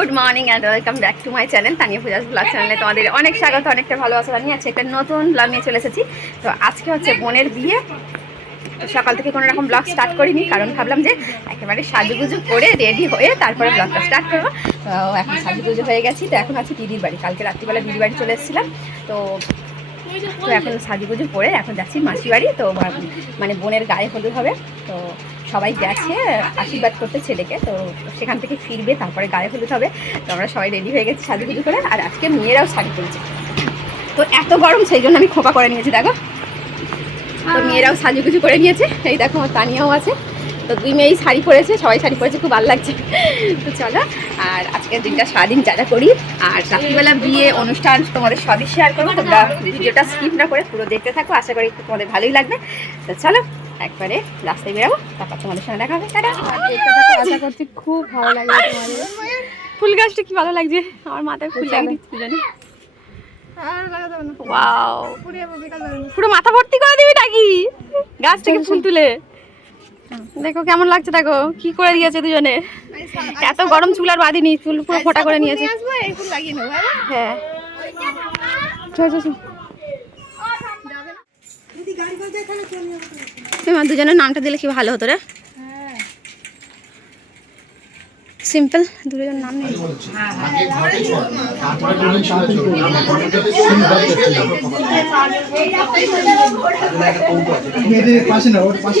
Good morning and welcome back to my channel Tania Puja's vlog চ্যানেলে তোমাদের অনেক স্বাগত, অনেকটা ভালো ভালোবাসা জানিয়ে আছে একটা নতুন ব্লগ নিয়ে চলে এসেছি। তো আজকে হচ্ছে বোনের বিয়ে। সকাল থেকে কোনো রকম ব্লগ স্টার্ট করিনি, কারণ ভাবলাম যে একেবারে সাজুগুজু করে রেডি হয়ে তারপরে ব্লগটা স্টার্ট করব। তো এখন সাজুগুজু হয়ে গেছি, তো এখন আছি দিদির বাড়ি। কালকে রাত্রিবেলা দিদির বাড়ি চলে এসেছিলাম। তো তো এখন সাজুগুজু পরে এখন যাচ্ছি মাসি বাড়ি। তো মানে বোনের গায়ে হলুদ হবে। তো সবাই গেছে আশীর্বাদ করতে ছেলেকে তো সেখান থেকে ফিরবে তারপরে গায়ে হলুদ হবে। তো আমরা সবাই রেডি হয়ে গেছি সাজুগুজু করে আর আজকে মেয়েরাও শাড়ি পরেছে। তো এত গরম সেই জন্য আমি খোপা করে নিয়েছি দেখো। তো মেয়েরাও সাজুগুজু করে নিয়েছে। এই দেখো আমার তানিয়াও আছে। তো দুই মেয়েই শাড়ি পরেছে সবাই শাড়ি পরেছে খুব ভালো লাগছে। তো চলো আর আজকের দিনটা সারাদিন যা যা করি আর রাত্রিবেলা বিয়ে অনুষ্ঠান তোমাদের সবই শেয়ার করব। তোমরা ভিডিওটা স্কিপ না করে পুরো দেখতে থাকো আশা করি তোমাদের ভালোই লাগবে। তো চলো একবারে রাস্তায় বেরাবো তারপর তোমাদের সঙ্গে দেখা হবে। আশা করছি খুব ভালো লাগবে তোমাদের। ফুল গাছটা কি ভালো লাগছে? আমার মাথায় ফুল লাগিয়ে দিচ্ছি জানি। পুরো মাথা ভর্তি করে দিবি নাকি? গাছ থেকে ফুল তুলে। দেখো কেমন লাগছে দেখো। কি করে দিয়েছে দুজনে? এত গরম চুল আর বাঁধিনি চুল পুরো ফোটা করে নিয়েছে। হ্যাঁ? চল, চল, এমা, দুজনের নামটা দিলে কি ভালো হতো রে? সিম্পল দুজন নাম নেই পাশে না ওর পাশে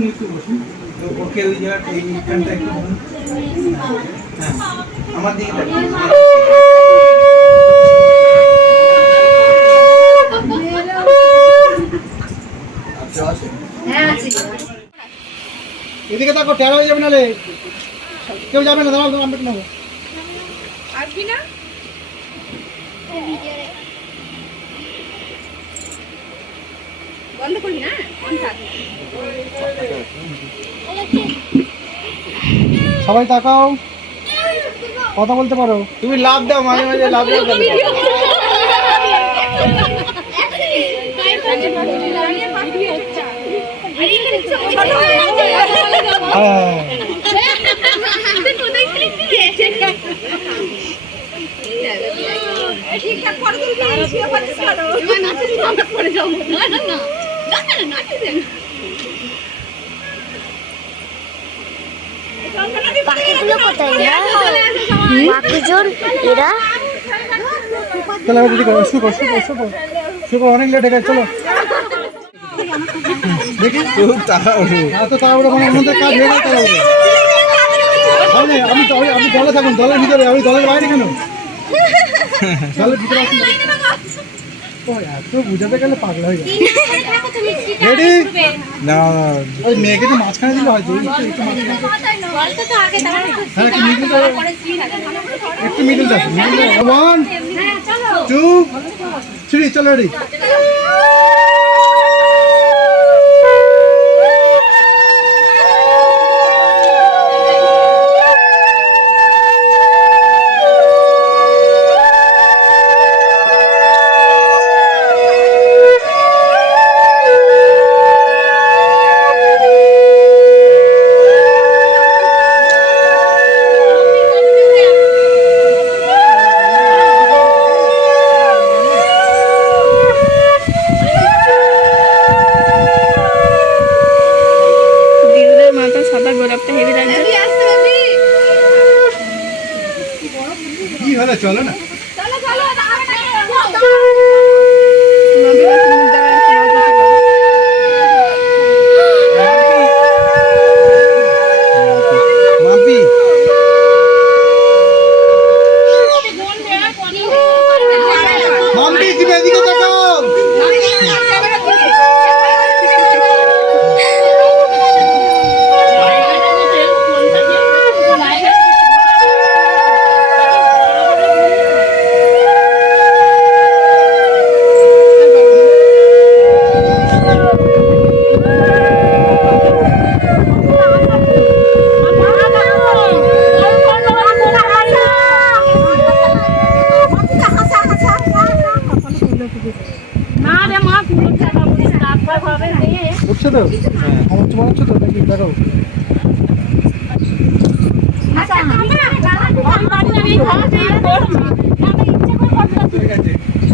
বসুন একটু বসুন ওকে ওই জায়গাটা এইখানটা একটু হ্যাঁ আমার দিকে। এদিকে তাকো টেরা হয়ে যাবে নালে কেউ যাবে না, দাঁড়াও আমরা নেব সবাই তাকাও। কথা বলতে পারো। তুমি লাভ দাও মাঝে মাঝে লাভ দাও আছে পরে তুমি পড়ে যাব না না বাকিগুলো কোথায় বাকিজন এরা? অনেক চলো। দেখি। মধ্যে কাজ আমি তো আমি দলে থাকুন, দলের ভিতরে, আমি দলের বাইরে কেন? দলের ভিতরে আসুন। বুঝাতে গেলে পাগলা মেয়েকে তো মাঝখানে একটু মিডিল ওয়ান টু থ্রি চলো রেডি কি হলো চলো না নদী গাছ মুখ দেওয়া আছে, নদী গাছ। মাম্পি মাম্পি তুমি এদিকে তাকাও উঠছে তো আমার তোমার হচ্ছে তো নাকি দেখাও ঠিক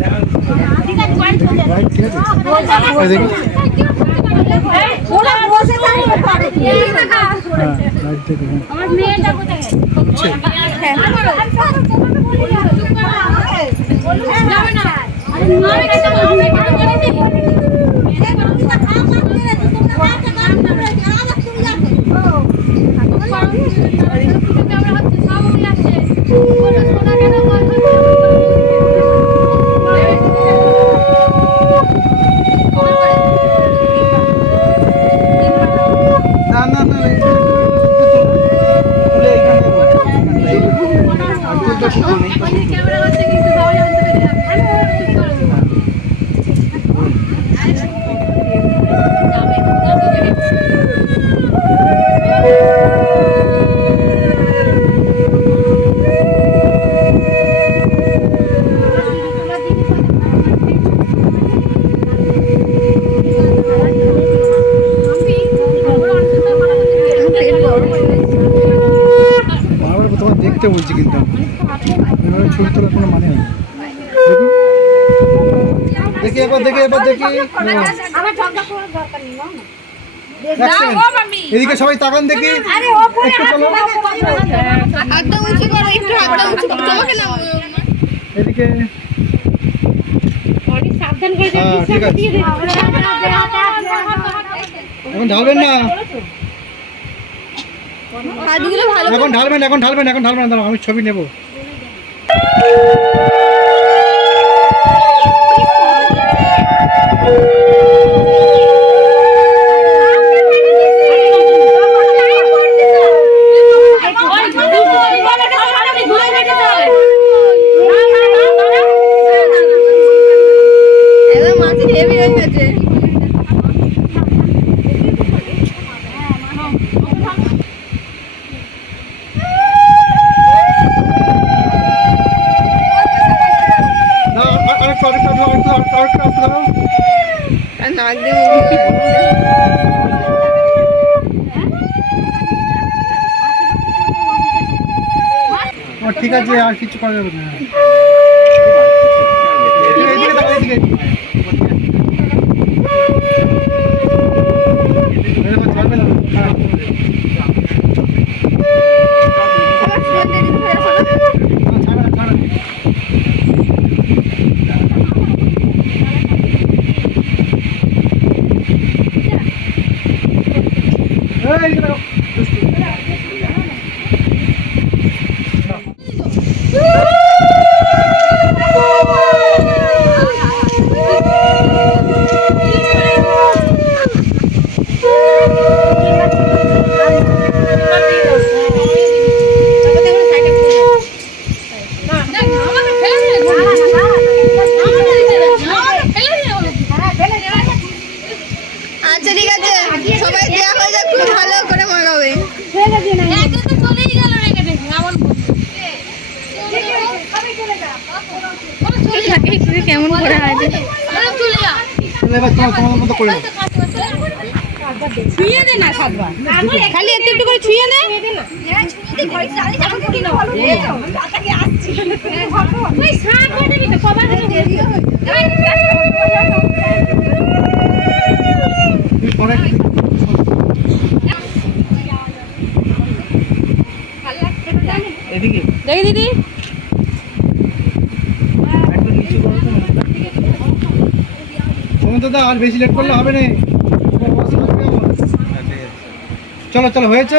আছে রাইট ঠিক আছে এই দেখি হ্যাঁ রাইট দেখি হ্যাঁ না না না এইখানে তুলে এইখানে দেবো। আর তুলতে শুকনো নেই পাশে। বারবার তোমার দেখতে বলছি কিন্তু আমি। এভাবে ছবি তোলার কোনো মানে নেই দেখি। দেখি এবার দেখি এবার দেখি। এদিকে সবাই তাকান দেখি। একটু চলো। এদিকে। হ্যাঁ এখন ঢালবেন না? এখন ঢালবেন এখন ঢালবেন এখন ঢালবেন না আমি ছবি নেব। Thank you. আছে আর কিছু করা যাবে না। ছাড়বে না। হ্যাঁ। আমার ফোন দিয়ে দিতে হয়ে আসো তো। না, ছাড়বে না, ছাড়বে না। এই, এদিকে তাকাও। আচ্ছা ঠিক আছে সবাই দেওয়া হয়ে যাক খুব ভালো করে মাগাবে কেমন করে আছে তাহলে এবার তোমার তোমার মতো করে নাও। ছুঁয়ে দে না সাতবার খালি একটু একটু করে ছুঁয়ে দে তুমি পরে একটু- এদিকে দেখি দিদি। সমুদ্র দা আর বেশি লেট করলে হবে না। চলো চলো হয়েছে?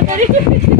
Америки.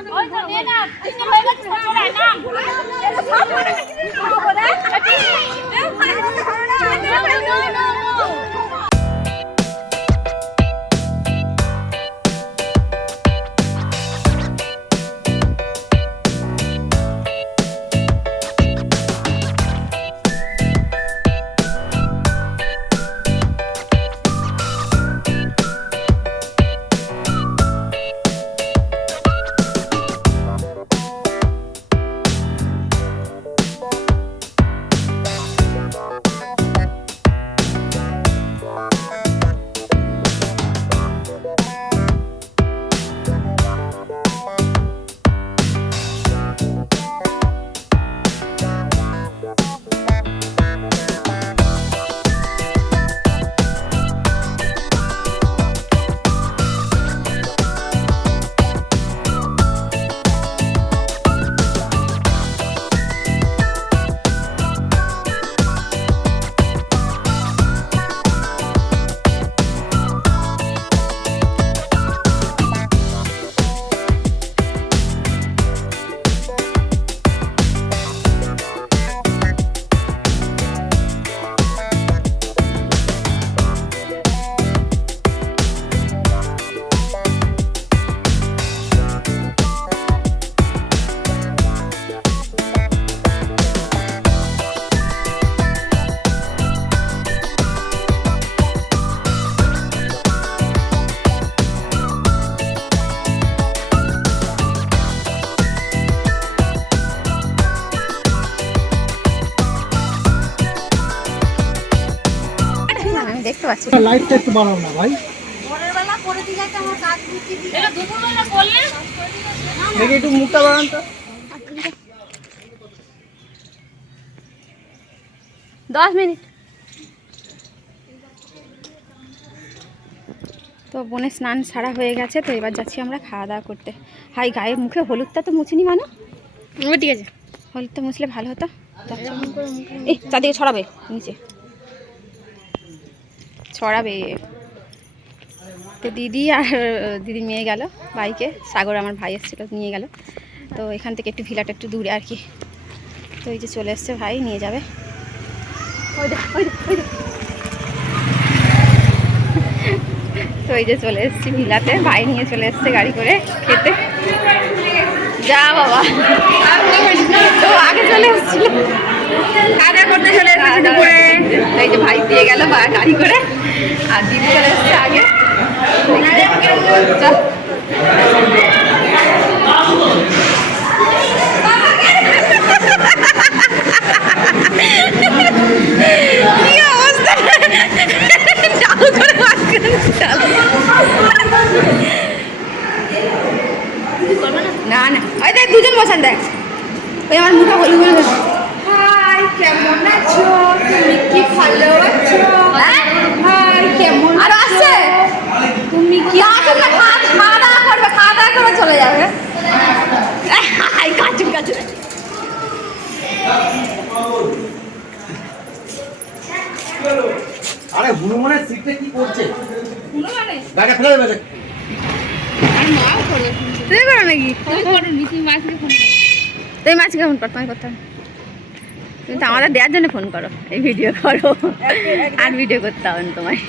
না লাইটটা একটু বাড়াও না ভাই। দেখি একটু মুখটা বাড়ান তো। দশ মিনিট। তো বোনের স্নান সারা হয়ে গেছে তো এবার যাচ্ছি আমরা খাওয়া দাওয়া করতে। হাই গায়ে মুখে হলুদটা তো মুছিনি মানো? ঠিক আছে। হলুদটা মুছলে ভালো হতো। এই চারদিকে ছড়াবে নিচে। ছড়াবে তো দিদি আর দিদি নিয়ে গেল বাইকে। সাগর আমার ভাই এসেছিল নিয়ে গেল। তো এখান থেকে একটু ভিলাটা একটু দূরে আর কি। তো এই যে চলে এসছে ভাই, নিয়ে যাবে। তো এই যে চলে এসেছি ভিলাতে। ভাই নিয়ে চলে এসছে গাড়ি করে খেতে। যা বাবা। তো আগে চলে এসেছিল। খাওয়া করতে চলে এসেছি এই যে ভাই দিয়ে গেল বা গাড়ি করে। আর দিদি চলে আগে। না না। ওই দেখ, দুজন বসান, দেখ। ওই আমার মুখে হলুদ হলুদ। কেমন আছো? তুমি কি ভালো আছো? হাই কেমন আর আসছে তুমি কি না খাওয়া দাওয়া করবে খাওয়া দাওয়া করে চলে যাবে। হাই কাচু কাচু আরে হনুমানের সিটটা কি করছে? গাড়ি ফেলে দেবে তুমি করো নাকি? তুমি মাছকে ফোন করো। তুমি হবে। তুমি তো আমাদের দেওয়ার জন্য ফোন করো। এই ভিডিও করো। আর ভিডিও করতে হবে না তোমায়।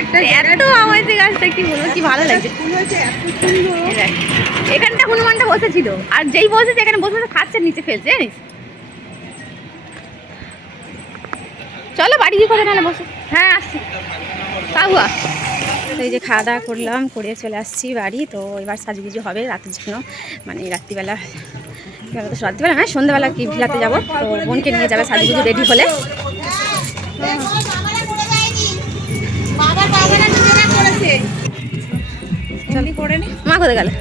একটা এত আমাদের গাছটা কি বলব কি ভালো লাগছে। এখানটা হনুমানটা বসেছিল। আর যেই বসেছে এখানে বসে বসে খাচ্ছে নিচে ফেলছে জানিস? চলো বাড়ি গিয়ে করে নাহলে বসে। হ্যাঁ আসছি। কাহুয়া তো এই যে খাওয়া দাওয়া করলাম করে চলে আসছি বাড়ি। তো এবার সাজগুজু হবে রাতের জন্য। মানে রাত্রিবেলা এবার তো রাত্রিবেলা না। সন্ধ্যাবেলা কি ভিলাতে যাব? তো বোনকে নিয়ে যাবে সাজগুজু রেডি হলে। মা কোথায় গেলে?